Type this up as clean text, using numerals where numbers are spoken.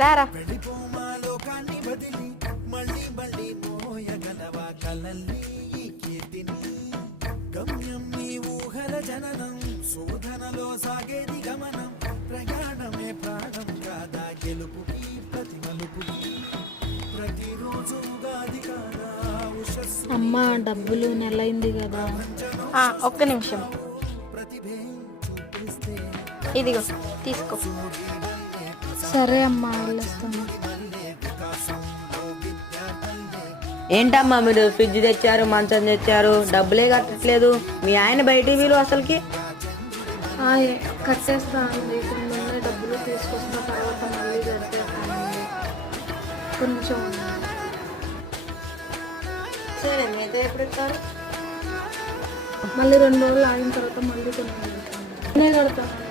రారా. అమ్మ డబ్బులు నెలైంది కదా. ఒక్క నిమిషం, ఇదిగో తీసుకో. సరే అమ్మా, వెళ్ళొస్తాను. ఏంటమ్మా మీరు ఫ్రిడ్జ్ తెచ్చారు, మంచం తెచ్చారు, డబ్బులే కట్టట్లేదు. మీ ఆయన బయటికి వీలు అసలుకి. కట్టేస్తానండి, ఇప్పుడు ముందే డబ్బులు తీసుకొస్తున్న తర్వాత మళ్ళీ కట్టేస్తానండి. కొంచెం సరే, మిగతా ఎప్పుడు ఇస్తారు? మళ్ళీ 2 రోజులు ఆగిన తర్వాత మళ్ళీ కొన్ని కడతాను.